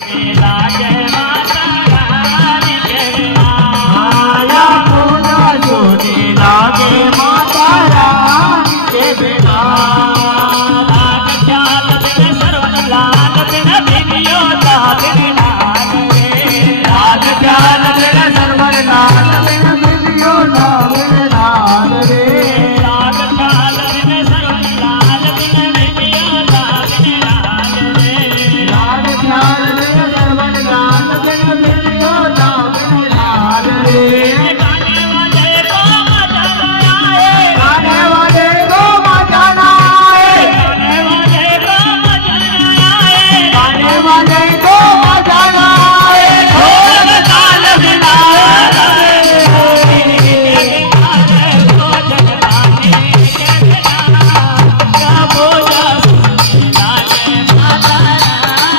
जय माता रानी के आया पूजा सोने लागे माता रानी के बिना राग ख्याल बिन सर्वन लाल बिन बिनियो बिन लाल रे राग ख्याल बिन सर्वन लाल बिन बिनियो बिन लाल रे राग ख्याल बिन सर्वन लाल बिन बिनियो बिन लाल रे राग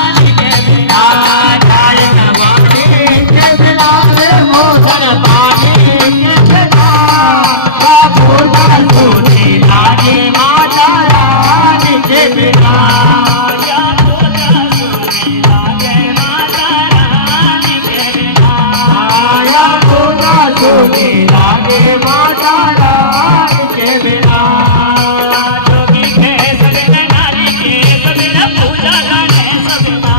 ख्याल लागे माता रानी के बिना जोगी भेष बिन नारी के बिन पूजा गणेश बिना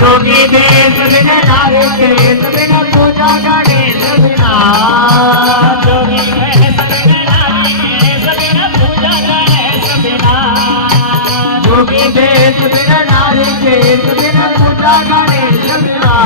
जोगी भेष बिन नारी के बिन पूजा गणेश बिना जोगी भेष बिन नारी के बिन पूजा गणेश बिना जोगी भेष बिन नारी के बिन पूजा गणेश बिना